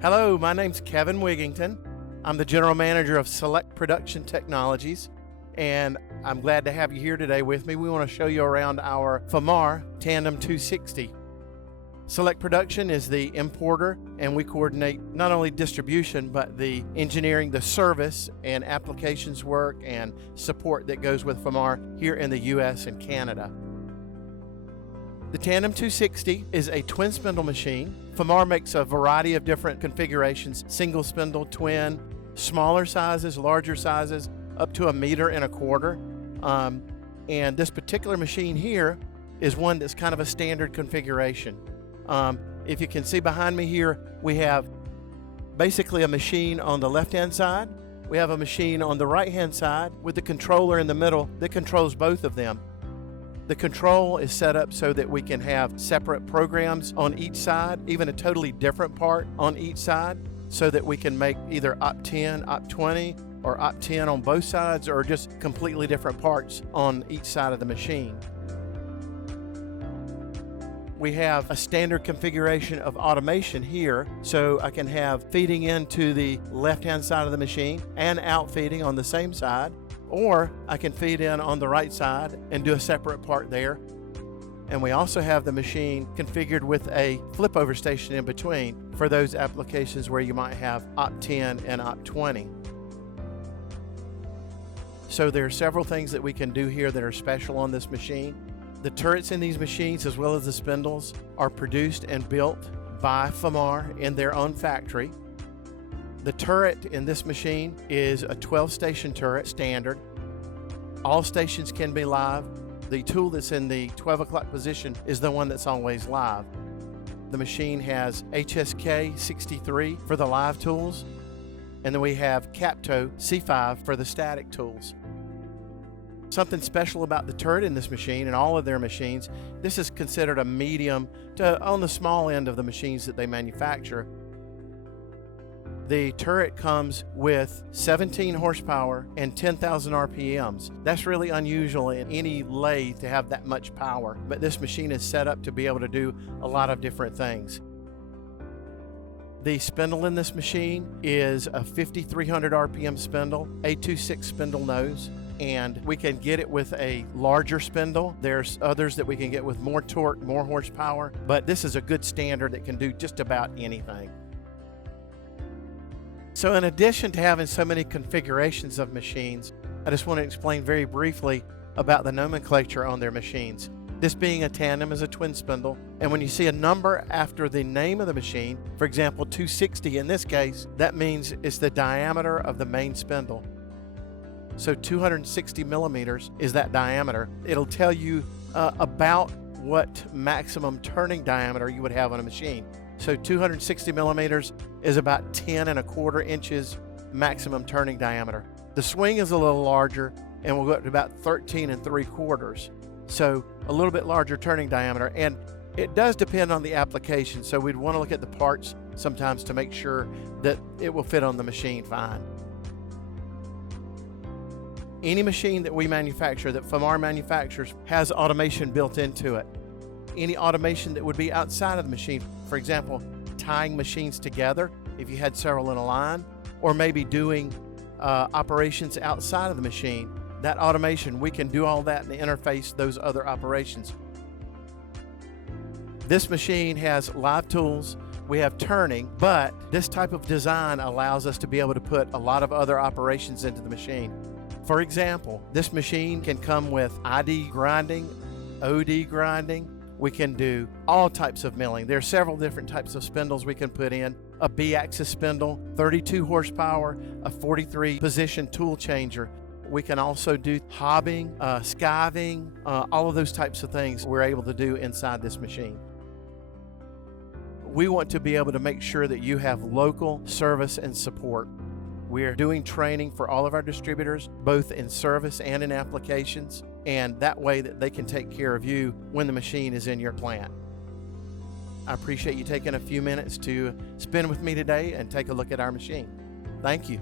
Hello, my name's Kevin Wigington. I'm the General Manager of Select Production Technologies, and I'm glad to have you here today with me. We want to show you around our Famar TANDEM 260. Select Production is the importer, and we coordinate not only distribution, but the engineering, the service, and applications work and support that goes with Famar here in the US and Canada. The TANDEM 260 is a twin spindle machine. Famar makes a variety of different configurations: single spindle, twin, smaller sizes, larger sizes, up to 1.25 meters. And this particular machine here is one that's kind of a standard configuration. If you can see behind me here, we have basically a machine on the left-hand side. We have a machine on the right-hand side with the controller in the middle that controls both of them. The control is set up so that we can have separate programs on each side, even a totally different part on each side, so that we can make either op 10, op 20, or op 10 on both sides, or just completely different parts on each side of the machine. We have a standard configuration of automation here, so I can have feeding into the left-hand side of the machine and out feeding on the same side, or I can feed in on the right side and do a separate part there. And we also have the machine configured with a flip over station in between for those applications where you might have op 10 and op 20. So there are several things that we can do here that are special on this machine. The turrets in these machines, as well as the spindles, are produced and built by Famar in their own factory. The turret in this machine is a 12-station turret, standard. All stations can be live. The tool that's in the 12 o'clock position is the one that's always live. The machine has HSK 63 for the live tools, and then we have Capto C5 for the static tools. Something special about the turret in this machine and all of their machines, this is considered a medium to on the small end of the machines that they manufacture. The turret comes with 17 horsepower and 10,000 RPMs. That's really unusual in any lathe to have that much power, but this machine is set up to be able to do a lot of different things. The spindle in this machine is a 5,300 RPM spindle, A26 spindle nose, and we can get it with a larger spindle. There's others that we can get with more torque, more horsepower, but this is a good standard that can do just about anything. So in addition to having so many configurations of machines, I just want to explain very briefly about the nomenclature on their machines. This being a tandem is a twin spindle, and when you see a number after the name of the machine, for example 260 in this case, that means it's the diameter of the main spindle. So 260 millimeters is that diameter. It'll tell you about what maximum turning diameter you would have on a machine. So 260 millimeters is about 10.25 inches maximum turning diameter. The swing is a little larger and will go up to about 13.75. So a little bit larger turning diameter, and it does depend on the application. So we'd want to look at the parts sometimes to make sure that it will fit on the machine fine. Any machine that we manufacture, that Famar manufactures, has automation built into it. Any automation that would be outside of the machine, for example, tying machines together if you had several in a line, or maybe doing operations outside of the machine, that automation, we can do all that and interface those other operations. This machine has live tools, we have turning, but this type of design allows us to be able to put a lot of other operations into the machine. For example, this machine can come with ID grinding, OD grinding. We can do all types of milling. There are several different types of spindles we can put in. A B-axis spindle, 32 horsepower, a 43 position tool changer. We can also do hobbing, skiving, all of those types of things we're able to do inside this machine. We want to be able to make sure that you have local service and support. We are doing training for all of our distributors, both in service and in applications, and that way that they can take care of you when the machine is in your plant. I appreciate you taking a few minutes to spend with me today and take a look at our machine. Thank you.